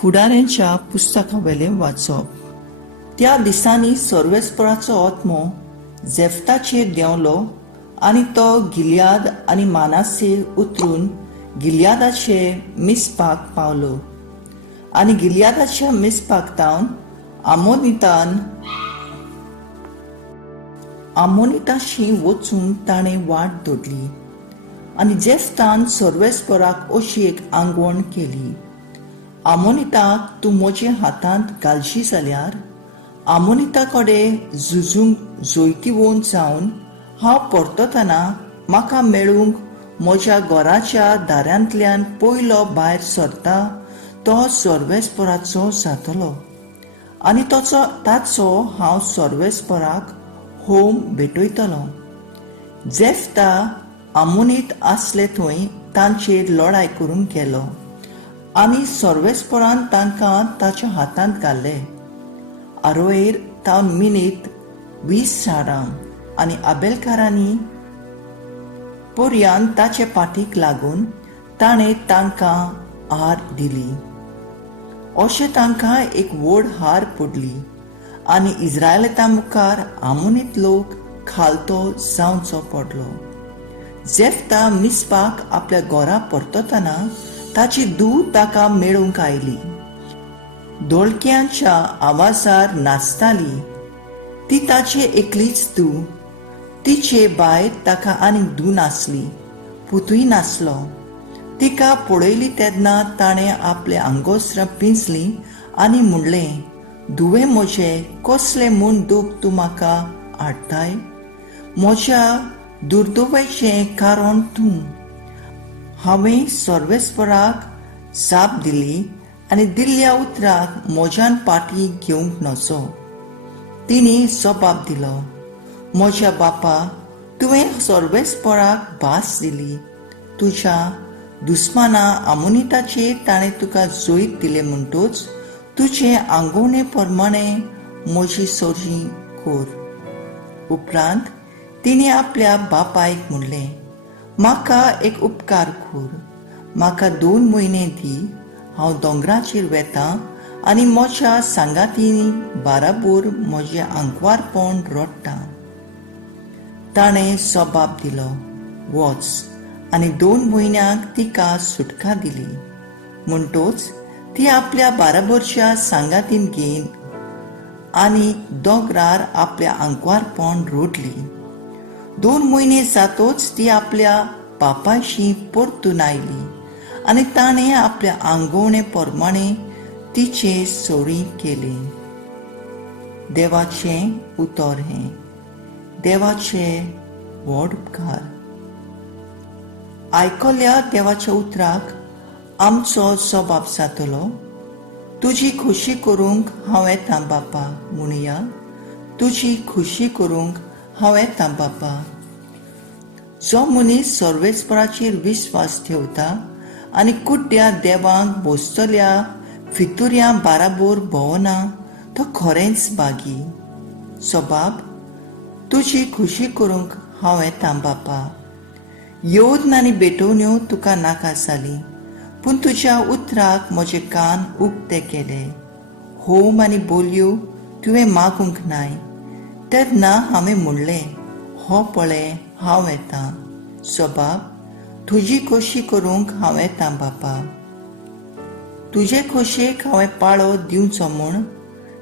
फुडाऱ्यांच्या पुस्तकावेलें वाचप. त्या दिसांनी सर्वेस्पराचो आत्मो जेफ्ताचेर देंवलो आनी तो गिलियाद आनी मानासेर उतरून गिलियादाचे मिस्पाक पावलो. आनी गिलियादाच्या मिस्पाक तावन आमोनिताशी वचून ताणें वाट धरली. आनी जेफ्तान सर्वेस्पराक अशी एक आंगवण केली, आमोनिताक तूं म्हज्या हातांत घालशी जाल्यार आमोनिता कडेन झुजूंक जैतिवंत जावन हांव परततना म्हाका मेळूंक म्हज्या घराच्या दारांतल्यान पयलो भायर सरता तो सर्वेस्पराचो जातलो आनी ताचो हांव सर्वेस्पराक होम भेटयतलो. जेफ्ता आमोनीत आसले थंय तांचेर लढाय करूंक गेलो आनी सर्वेस्परान तांकां ताच्या हातांत घाल्ले. आरोयेर तावन मिनीत 20 झाडां आनी आबेलकारांनी पर्यान ताचे पाठीक लागून ताणें तांकां हार दिली. अशें तांकां एक व्हड हार पडली आनी इस्रायेलां मुखार आमोनीत लोक खालतो जावचो पडलो. जेफ्ता मिस्पाक आपल्या घरा परततना ताची धूव ताका मेळूंक आयली. ढोलक्यांच्या आवाजार नाचताली. ती ताची एकलीच धूव. तिचे भायर ताका आनीक धूव नासली, पुतूय नासलो. तिका पळयली तेन्ना ताणें आपले आंगोसरां पिंजलीं आनी म्हणलें, धुवे म्हजे, कसलें म्हूण दूख तूं म्हाका हाडटाय? म्हज्या दुर्दोवेचें कारण तूं. हांवें सर्वेस्पराक जाप दिली आनी दिल्ल्या उतराक म्हज्यान पाटी घेवंक नजो. तिणी जबाब दिलो, म्हज्या बापा, तुवें सर्वेस्पराक भास दिली. तुज्या दुस्माना आमोनिताचेर ताणें तुका जैत दिलें म्हणटूच तुजे आंगवणे प्रमाणें म्हजी सोजी कोर. उपरांत तिणें आपल्या बापायक म्हणलें, म्हाका एक उपकार कर. म्हाका 2 म्हयने दी. हांव दोंगराचेर वेतां आनी म्हज्या सांगातींनी बाराबोर म्हजें आंकवारपण रोडटां. ताणें जबाब दिलो, वच. आनी 2 म्हयन्यांक तिका सुटका दिली. म्हणटूच ती आपल्या बाराबोरच्या सांगातीन घेवन आनी दोंगरार आपल्या आंकवारपण रोडली. 2 म्हयने जातूच ती आपल्या बापायशी परतून आयली आनी ताणें आपल्या आंगवणे प्रमाणें तिचे सोडी केली. देवाचें उतर हें. देवाचे व्हड उपकार. आयकल्या देवाच्या उतराक आमचो जबाब जातलो, तुजी खुशी करूंक हांव येतां बापा. म्हणुया, तुजी खुशी करूंक हांव येतां बापा. जो मनीस सर्वेस्पराचेर विस्वास ठेवता आनी कुड्ड्या देवांक भोसतल्या फितुऱ्या बाराबोर भोंवना तो खरेंच बागी. जबाब, तुजी खुशी करूंक हांव येतां बापा. येवजण आनी भेटोवण्यो तुका नाका जाली, पूण तुज्या उतराक म्हजे कान उक्ते केले. होम आनी बोलयो तुवें मागूंक नाय. तेन्ना हांवें म्हणलें, हो पळय हांव येतां. जबाब, तुजी खोशी करूंक हांव येतां बापा. तुजे खोशेक हांवें पाळो दिवचो म्हूण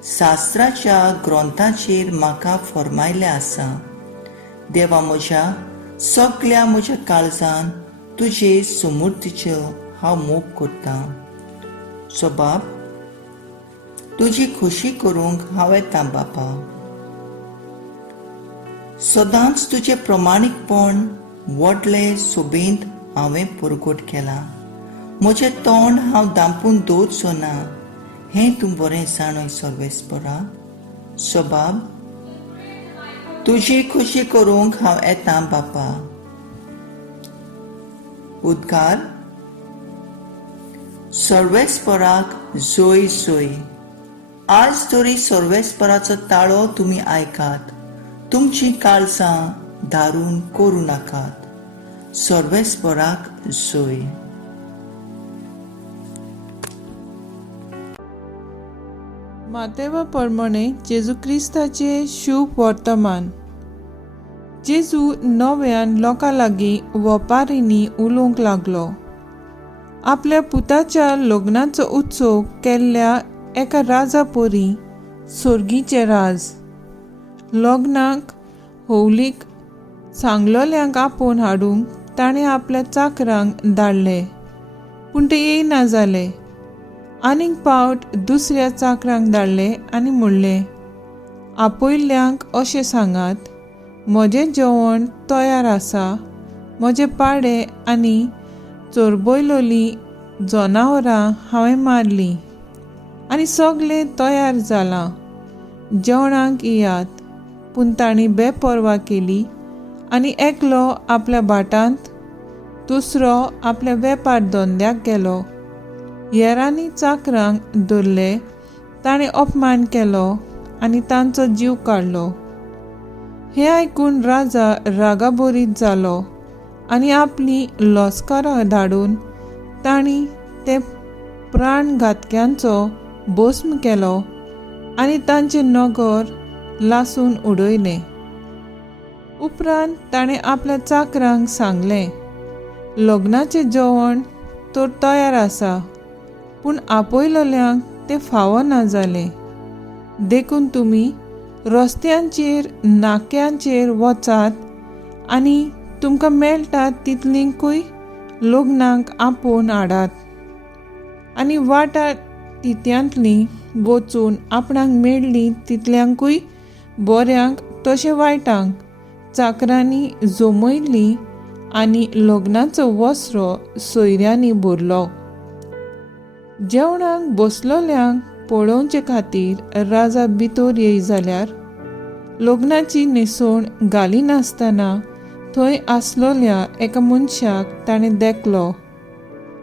शास्त्राच्या ग्रंथाचेर म्हाका फर्मायलें आसा. देवा, म्हज्या काळजान तुजे समृद्धीचो हांव मोग करतां. जबाब, तुजी खुशी करूंक हांव येतां बापा. सदांच तुजें प्रमाणीकपण व्हडले सोबेंत हांवें परगट केलां. म्हजें तोंड हांव धांपून दवरचो ना हें तूं बरें जाणय सर्वेस्परा. जबाब, तुजी खुशी करूंक हांव येतां बापा. उद्गार. सर्वेस्पराक जय जय. आज तरी सर्वेस्पराचो ताळो तुमी आयकात. तुमची काळजां दारून करूं नाकात. सर्वेस्पराक जय. मातेवा प्रमाणे जेजू क्रिस्ताचे शुभ वर्तमान. जेजू नव्यान लोकां लागीं वपारींनी उलोवंक लागलो. आपल्या पुताच्या लग्नाचो उत्सव केल्ल्या एका राजा परी सोर्गीचे राज. लग्नाक होवलीक सांगलोल्यांक आपोवन हाडूंक ताणें आपल्या चाकरांक धाडले, पूण ते येयना जाले. आनीक पावट दुसऱ्या चाकरांक धाडले आनी म्हणलें, आपयल्ल्यांक अशें सांगात, म्हजें जेवण तयार आसा. म्हजे पाडे आनी चोरबयलोलीं जनावरां हांवें मारलीं आनी सगळें तयार जालां. जेवणाक येयात. पूण तांणी बेपरवा केली आनी एकलो आपल्या भाटांत, दुसरो आपल्या वेपार धंद्याक गेलो. हेरांनी चाकरांक धरले. ताणें अपमान केलो आनी तांचो जीव काडलो. हें आयकून राजा रागाबोरीत जालो आनी आपली लश्करां धाडून तांणी ते प्राणघातक्यांचो भस्म केलो आनी तांचें नगर लासून उडयलें. उपरांत ताणें आपल्या चाकरांक सांगलें, लग्नाचें जेवण तर तयार आसा, पूण आपयलोल्यांक तें फावना जालें. देखून तुमी रस्त्यांचेर नाक्यांचेर वचात आनी तुमकां मेळटात तितलींकूय लग्नाक आपोवन हाडात. आनी वाटा तित्यांतलीं वचून आपणाक मेळ्ळीं तितल्यांकूय बऱ्यांक तशें वायटांक चाकरांनी जमयलीं आनी लग्नाचो वस्त्र सोयऱ्यांनी भरलो. जेवणाक बसलोल्यांक पळोवचे खातीर राजा भितर येय जाल्यार लग्नाची न्हेसोण घालिनासतना थंय आसलोल्या एका मनशाक ताणें देखलो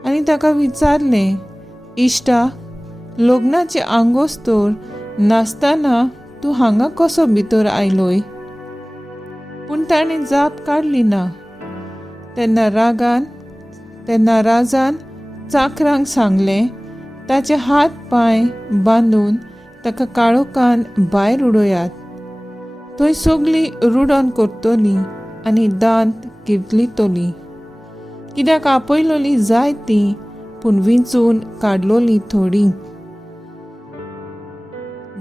आनी ताका विचारलें, इश्टा, लग्नाचे आंगोस्तोर नासतना तूं हांगा कसो भितर आयलोय? पूण ताणें जाप काडली ना. तेन्ना राजान चाकरांक सांगलें, ताचे हात पांय बांदून ताका काळोखान भायर उडयात. थंय सगळीं रुडोन करतलीं आनी दांत किर्तलितलीं, कित्याक आपयलोलीं जाय तीं, पूण विंचून काडलोलीं थोडीं.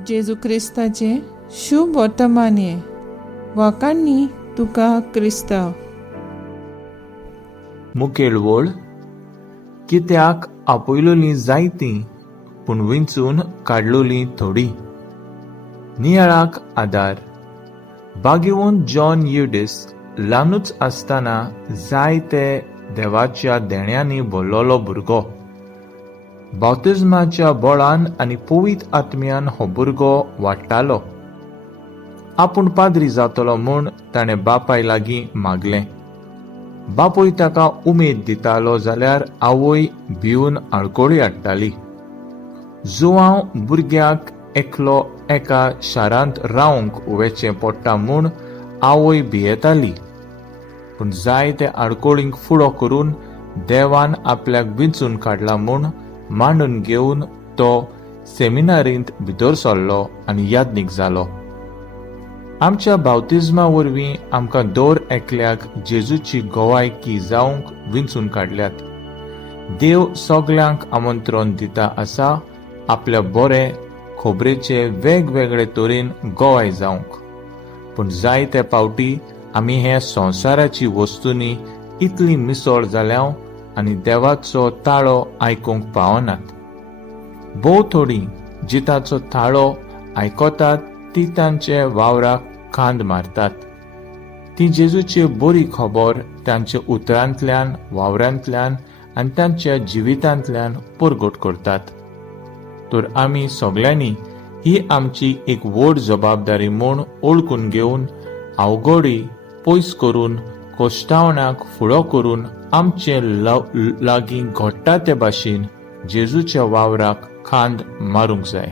जेजू क्रिस्ताचें शुभ वर्तमान हें. वाकान्नी तुका क्रिस्तांव. मुखेल वळ, कित्याक आपयलोलीं जायतीं, पूण विंचून काडलोलीं थोडीं. नियाळाक आदार. बागेवून जॉन युडिस ल्हानूच आसतना जायते देवाच्या देण्यांनी भरलोलो भुरगो. बाप्तिस्माच्या बळान आनी पवित्र आत्म्यान हो भुरगो वाडटालो. आपूण पाद्री जातलो म्हूण ताणें बापाय लागीं मागलें. बापूय ताका उमेद दितालो जाल्यार आवय भिवन आडकोळी हाडटाली. जुवांव भुरग्याक एकलो एका शारांत रावंक वेचें पडटा म्हूण आवय भियेताली. पूण जाय ते आडकोळींक फुडो करून देवान आपल्याक विंचून काडला म्हूण मांडून घेवन तो सेमिनारींत भितर सरलो आनी याज्ञीक जालो. आमच्या बाप्तिस्मा वरवीं आमकां दर एकल्याक जेजूची गोवायकी जावंक विंचून काडल्यात. देव सगळ्यांक आमंत्रण दिता आसा आपल्या बरे खोबरेचे वेगवेगळे तरेन गोवाय जावंक. पूण जायते पावटी आमी हे संवसाराची वस्तूंनी इतली मिसळ जाल्यां आनी देवाचो ताळो आयकूंक पावनात. भोव थोडीं जिताचो ताळो आयकतात ती तांचे वावराक खांद मारतात. ती जेजूची बरी खबर तांच्या उतरांतल्यान, वावरांतल्यान आनी तांच्या जिवितांतल्यान परगट करतात. तर आमी सगळ्यांनी ही आमची एक व्हड जबाबदारी म्हूण ओळखून घेवन अवघडी पयस करून कोश्टावणाक फुडो करून आमचे लागीं घडटा ते भाशेन जेजूच्या वावराक खांद मारूंक जाय.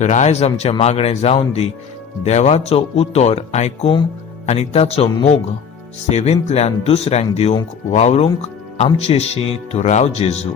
तर आयज आमचें मागणें जावन दी, देवाचो उतर आयकूंक आनी ताचो मोग सेवेंतल्यान दुसऱ्यांक दिवंक वावरूंक आमचेशी तूं राव जेजू.